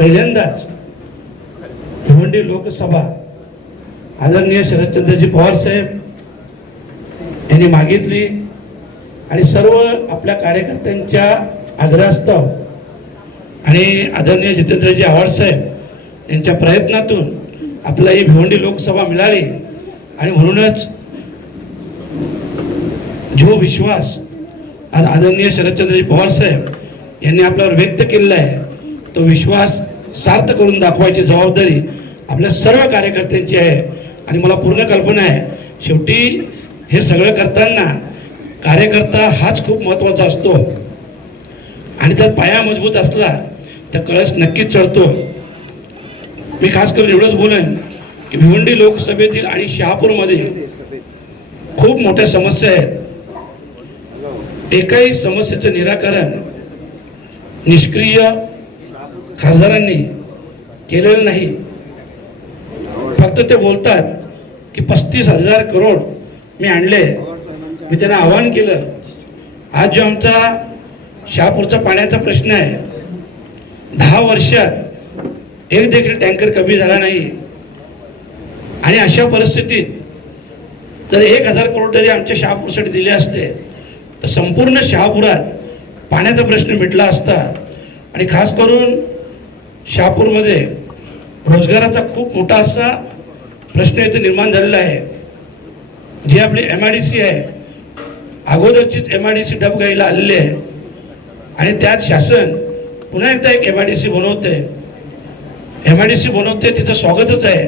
पहिल्यांदाच भिवंडी लोकसभा आदरणीय शरदचंद्रजी पवार साहेब यांनी मागितली आणि सर्व आपल्या कार्यकर्त्यांच्या आग्रहास्तव आणि आदरणीय जितेंद्रजी आव्हाड साहेब यांच्या प्रयत्नातून आपल्याला ही भिवंडी लोकसभा मिळाली. आणि म्हणूनच जो विश्वास आज आदरणीय शरदचंद्रजी पवार साहेब यांनी आपल्यावर व्यक्त केलेला आहे तो विश्वास सार्थ करून दाखवायची जबाबदारी आपल्या सर्व कार्यकर्त्यांची आहे. आणि मला पूर्ण कल्पना आहे शेवटी हे सगळं करताना कार्यकर्ता हाच खूप महत्त्वाचा असतो. आणि जर पाया मजबूत असला तर कळस नक्कीच चढतो. मी खास करून एवढंच बोलेन की भिवंडी लोकसभेतील आणि शहापूरमध्ये खूप मोठ्या समस्या आहेत. एकाही समस्येचं निराकरण निष्क्रिय खासदारांनी केलेलं नाही. फक्त ते बोलतात की पस्तीस हजार करोड मी आणले. मी त्यांना आवाहन केलं. आज जो आमचा शहापूरचा पाण्याचा प्रश्न आहे दहा वर्षात एक देखील टँकर कमी झाला नाही. आणि अशा परिस्थितीत जर एक हजार करोड जरी आमच्या शहापूरसाठी दिले असते तर संपूर्ण शहापुरात पाण्याचा प्रश्न मिटला असता. आणि खास करून शहापूरमध्ये रोजगाराचा खूप मोठा असा प्रश्न इथे निर्माण झालेला आहे. जी आपली एम आय डी सी आहे अगोदरचीच एम आय डी सी डब घ्यायला आलेली आहे. आणि त्यात शासन पुन्हा एकदा एक एम आय डी सी बनवते एम आय डी सी बनवते तिचं स्वागतच आहे.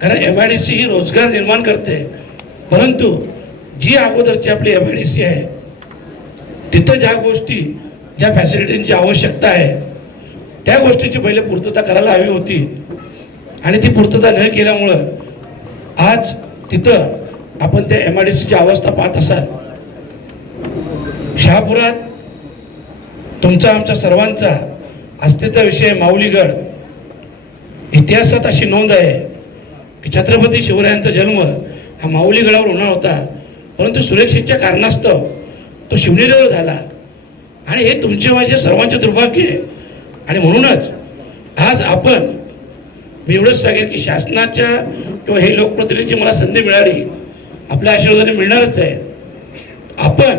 कारण एम आय डी सी ही रोजगार निर्माण करते. परंतु जी अगोदरची आपली एम आय डी सी आहे तिथं ज्या गोष्टी ज्या फॅसिलिटींची आवश्यकता आहे त्या गोष्टीची पहिले पूर्तता करायला हवी होती. आणि ती पूर्तता न केल्यामुळं आज तिथं आपण त्या एम आय डी सीची अवस्था पाहत असाल. शहापुरात तुमचा आमच्या सर्वांचा अस्तित्व विषय माऊलीगड इतिहासात अशी नोंद आहे की छत्रपती शिवरायांचा जन्म हा माऊली गडावर होणार होता. परंतु सुरक्षेच्या कारणास्तव तो शिवनेरीवर झाला. आणि हे तुमचे माझे सर्वांचे दुर्भाग्य आहे. आणि म्हणूनच आज आपण मी एवढंच सांगेन की शासनाच्या किंवा हे लोकप्रतिनिधीची मला संधी मिळाली आपल्या आशीर्वादाने मिळणारच आहे. आपण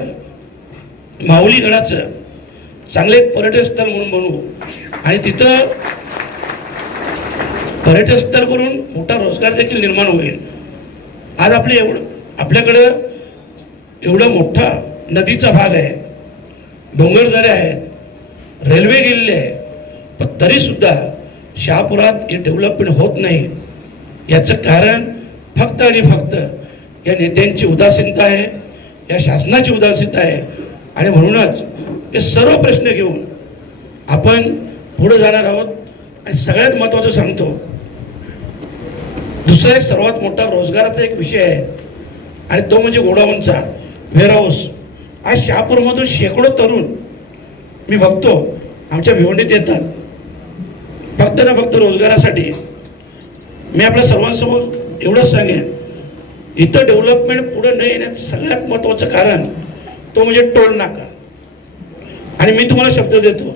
माऊली गडाचं चांगले एक पर्यटन स्थळ म्हणून बनवू आणि तिथं पर्यटन स्थळ करून मोठा रोजगार देखील निर्माण होईल. आज आपले एवढं आपल्याकडं एवढं मोठा नदीचा भाग आहे डोंगरदऱ्या आहेत रेल्वे गेलेले आहे पण तरीसुद्धा शहापुरात हे डेव्हलपमेंट होत नाही. याचं कारण फक्त आणि फक्त या नेत्यांची उदासीनता आहे या शासनाची उदासीनता आहे. आणि म्हणूनच हे सर्व प्रश्न घेऊन आपण पुढे जाणार आहोत. आणि सगळ्यात महत्त्वाचं सांगतो दुसरा एक सर्वात मोठा रोजगाराचा एक विषय आहे. आणि तो म्हणजे गोडाऊनचा वेअरहाऊस आज शहापूरमधून शेकडो तरुण मी बघतो आमच्या भिवंडीत येतात. फक्त ना फक्त रोजगारासाठी. मी आपल्या सर्वांसमोर एवढंच सांगेन. इथं डेव्हलपमेंट पुढे न येण्याचं सगळ्यात महत्त्वाचं कारण तो म्हणजे टोल नाका. आणि मी तुम्हाला शब्द देतो.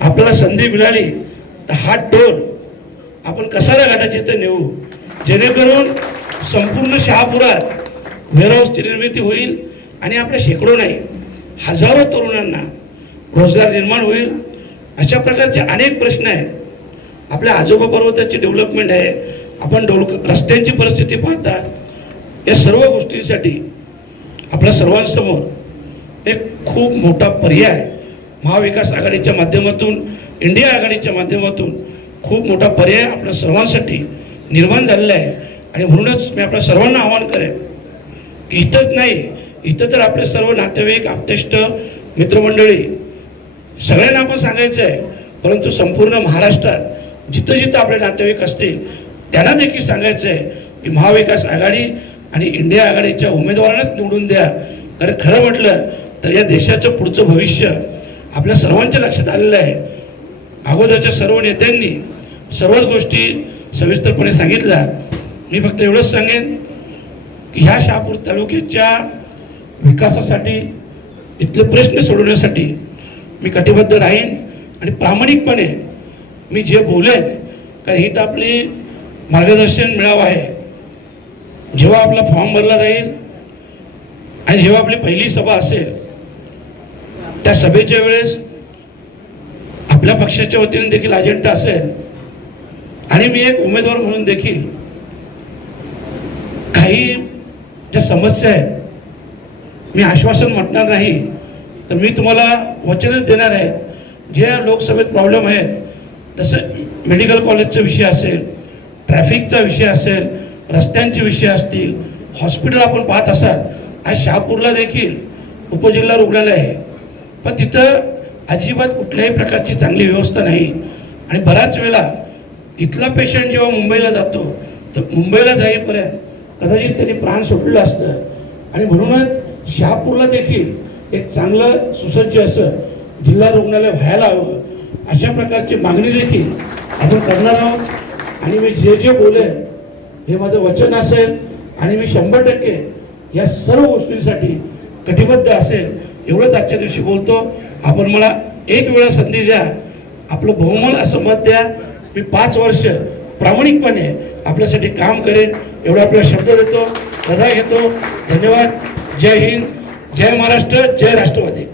आपल्याला संधी मिळाली तर हा टोल आपण कसाला गाठायचे इथं नेऊ? जेणेकरून संपूर्ण शहापुरात वेअरहाऊसची निर्मिती होईल आणि आपल्या शेकडो नाही हजारो तरुणांना रोजगार निर्माण होईल. अशा प्रकारचे अनेक प्रश्न आहेत. आपल्या आजोबा पर्वताची डेव्हलपमेंट आहे. आपण डेव्हलप रस्त्यांची परिस्थिती पाहता या सर्व गोष्टींसाठी आपल्या सर्वांसमोर एक खूप मोठा पर्याय महाविकास आघाडीच्या माध्यमातून इंडिया आघाडीच्या माध्यमातून खूप मोठा पर्याय आपल्या सर्वांसाठी निर्माण झालेला आहे. आणि म्हणूनच मी आपल्या सर्वांना आवाहन करेन की इथंच नाही इथं तर आपले सर्व नातेवाईक आपतेष्ट मित्रमंडळी सगळ्यांना आपण सांगायचं आहे परंतु संपूर्ण महाराष्ट्रात जिथं जिथं आपले नातेवाईक असतील त्यांना देखील सांगायचं आहे की महाविकास आघाडी आणि इंडिया आघाडीच्या उमेदवारांनाच निवडून द्या. कारण खरं म्हटलं तर या देशाचं पुढचं भविष्य आपल्या सर्वांच्या लक्षात आलेलं आहे. अगोदरच्या सर्व नेत्यांनी सर्वच गोष्टी सविस्तरपणे सांगितल्या. मी फक्त एवढंच सांगेन की ह्या शहापूर तालुक्याच्या विकासासाठी इथले प्रश्न सोडवण्यासाठी मी कटिबद्ध राहीन आणि प्रामाणिकपणे मी जे बोलेन कारण ही तर आपली मार्गदर्शन मिळावं आहे. जेव्हा आपला फॉर्म भरला जाईल आणि जेव्हा आपली पहिली सभा असेल त्या सभेच्या वेळेस आपल्या पक्षाच्या वतीने देखील अजेंडा असेल. आणि मी एक उमेदवार म्हणून देखील काही ज्या समस्या आहेत मी आश्वासन म्हटणार नाही. तर मी तुम्हाला वचनच देणार आहे. जे लोकसभेत प्रॉब्लेम आहेत जसं मेडिकल कॉलेजचा विषय असेल ट्रॅफिकचा विषय असेल रस्त्यांचे विषय असतील हॉस्पिटल आपण पाहत असाल आज शहापूरला देखील उपजिल्हा रुग्णालय आहे. पण तिथं अजिबात कुठल्याही प्रकारची चांगली व्यवस्था नाही. आणि बऱ्याच वेळा इथला पेशंट जेव्हा मुंबईला जातो तर मुंबईला जाईपर्यंत कदाचित त्यांनी प्राण सोडलेलं असतं. आणि म्हणूनच शहापूरला देखील एक चांगलं सुसज्ज असं जिल्हा रुग्णालय व्हायला हवं. अशा प्रकारची मागणी देखील आपण करणार आहोत. आणि मी जे जे बोलेन हे माझं वचन असेल आणि मी शंभर टक्के या सर्व गोष्टींसाठी कटिबद्ध असेल एवढंच आजच्या दिवशी बोलतो. आपण मला एक वेळा संधी द्या. आपलं बहुमल असं मत द्या. मी पाच वर्ष प्रामाणिकपणे आपल्यासाठी काम करेन एवढा आपल्याला शब्द देतो. रजा घेतो. धन्यवाद. जय हिंद. जय महाराष्ट्र जय राष्ट्रवादी.